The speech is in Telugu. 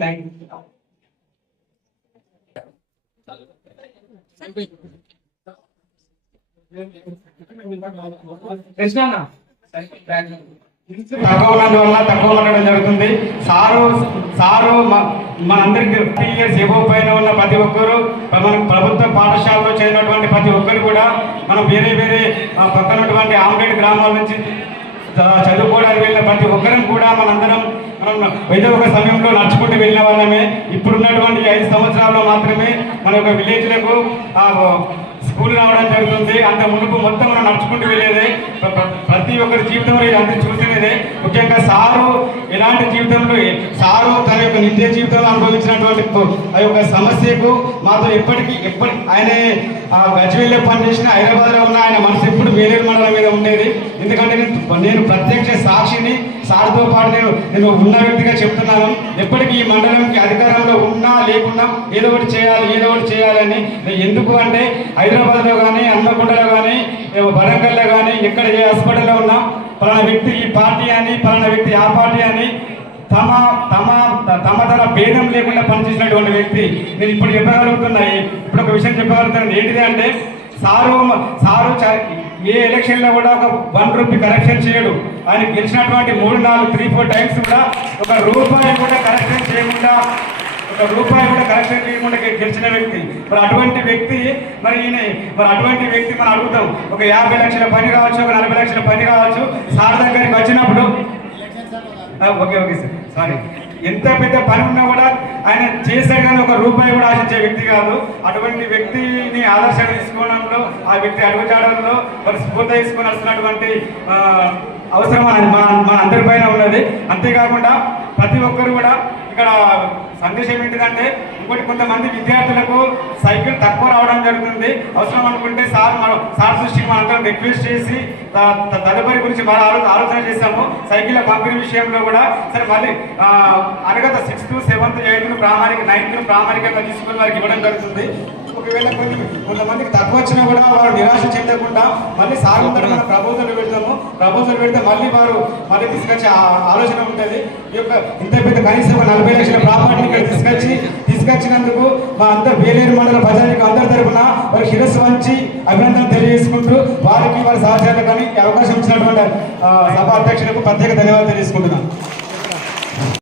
Thank you. తక్కువ ఉన్నందువల్ల తక్కువ ఉండడం జరుగుతుంది. సారు మనందరికి 30 years ఎబో పైన ఉన్న ప్రతి ఒక్కరు మన ప్రభుత్వ పాఠశాలలో చదివినటువంటి ప్రతి ఒక్కరు కూడా మనం వేరే పక్కనటువంటి ఆమ్లెట్ గ్రామాల నుంచి చదువుకోవడానికి వెళ్ళిన ప్రతి ఒక్కరం కూడా మనం ఏదో ఒక సమయంలో నడుచుకుంటూ వెళ్ళిన వాళ్ళమే. ఇప్పుడున్నటువంటి 5 సంవత్సరాల్లో మాత్రమే మన యొక్క విలేజ్లకు స్కూల్ రావడం జరుగుతుంది. అంత మునుపు మొత్తం మనం నడుచుకుంటూ వెళ్ళేదే. ప్రతి ఒక్కరి జీవితంలో ఇదంతా చూసినదే. ముఖ్యంగా సారు ఎలాంటి జీవితంలో తన యొక్క నిత్య జీవితంలో అనుభవించినటువంటి ఆ యొక్క సమస్యకు మాతో ఎప్పటికీ ఆయన గజ్వేల్లో పనిచేసిన హైదరాబాద్లో ఉన్న ఆయన మనసు ఎప్పుడు వేలేరు మండలం మీద ఉండేది. ఎందుకంటే నేను ప్రత్యక్ష సాక్షిని. సార్తో పాటు నేను ఉన్న వ్యక్తిగా చెప్తున్నాను. ఎప్పటికీ ఈ మండలంకి అధికారంలో ఉన్నా లేకున్నా ఏదో ఒకటి చేయాలని. ఎందుకు అంటే హైదరాబాద్లో కానీ హన్మకొండలో కానీ వరంగల్లో కానీ ఎక్కడ ఏ హాస్పిటల్లో ఉన్నా పలానా వ్యక్తి ఈ పార్టీ అని, పలానా వ్యక్తి ఆ పార్టీ అని తమ భేదం లేకుండా పనిచేసినటువంటి వ్యక్తి. నేను ఇప్పుడు ఒక విషయం చెప్పగలుగుతున్నాను. ఏంటిది అంటే సారు ఏ ఎలక్షన్లో కూడా ఒక 1 రూపీ కరెక్షన్ చేయడు. ఆయన గెలిచినటువంటి 3, 4, 3, 4 టైమ్స్ కూడా ఒక రూపాయి కూడా కరెక్షన్ చేయకుండా గెలిచిన వ్యక్తి. మరి అటువంటి వ్యక్తి మనం అడుగుతాం. ఒక 50 లక్షల పని కావచ్చు, ఒక 40 లక్షల పని కావచ్చు. సార్ దగ్గరికి వచ్చినప్పుడు ఓకే సారీ, ఎంత పెద్ద పని ఉన్నా కూడా ఆయన చేశాడు కానీ ఒక రూపాయి కూడా ఆశించే వ్యక్తి కాదు. అటువంటి వ్యక్తిని ఆదర్శంగా తీసుకోవడంలో, ఆ వ్యక్తి అడుగుజాడడంలో మరి స్ఫూర్తి తీసుకొని వస్తున్నటువంటి అవసరం మన అందరిపైన ఉన్నది. అంతేకాకుండా ప్రతి ఒక్కరు కూడా ఇక్కడ సందేశం ఏంటిదంటే కొంతమంది విద్యార్థులకు సైకిల్ తక్కువ రావడం జరుగుతుంది. అవసరం అనుకుంటే సార్ దృష్టికి మనందరం రిక్వెస్ట్ చేసి తదుపరి గురించి ఆలోచన చేశాము. సైకిల్ పంపిణీ విషయంలో కూడా సరే మళ్ళీ అనగత 6th, 7th, 8th ప్రామాణిక, 9th ప్రామాణికంగా తీసుకుని వారికి ఇవ్వడం జరుగుతుంది. ఒకవేళ కొంతమందికి తక్కువ వచ్చినా కూడా వారు నిరాశ చెందకుండా మళ్ళీ సార్ మనం ప్రపోజల్ పెడితే మళ్ళీ తీసుకొచ్చే ఆలోచన ఉంటుంది. ఈ యొక్క ఇంత పెద్ద కనీసం 40 లక్షల ప్రాపర్టీని ఇక్కడ తీసుకొచ్చినందుకు మా అందరు వేలేరు మండల ప్రజానికి అందరి తరఫున వారి శిరస్సు వంచి అభినందనలు తెలియజేసుకుంటూ వారి సహచరులకు కానీ అవకాశం ఇచ్చినటువంటి సభ అధ్యక్షులకు ప్రత్యేక ధన్యవాదాలు తెలియజేసుకుంటున్నాను.